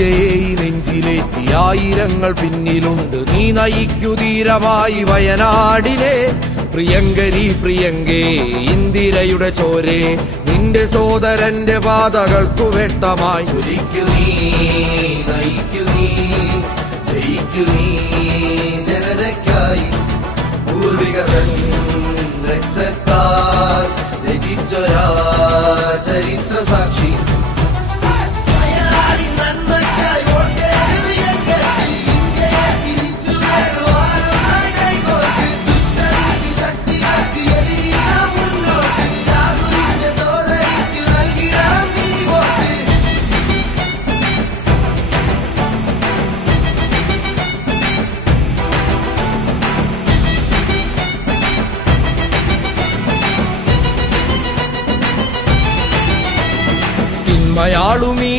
ഇന്ത്യയെ നെഞ്ചിലേറ്റി ആയിരങ്ങൾ പിന്നിലുണ്ട്. നീ നയിക്കു ധീരമായി വയനാടിനെ. പ്രിയങ്കരി പ്രിയങ്കേ ഇന്ദിരയുടെ ചോരേ, നിന്റെ സോദരന്റെ പാതകൾക്കു വെട്ടമായി ഒരിക്കു നീ നയിക്കു നീ ജയിക്കു നീ ജനതയ്ക്കായി. പൂർവികതൻ രക്തത്താൽ രചിച്ചൊരാ ചരിത്ര സാക്ഷി. തിന്മയാളുമീ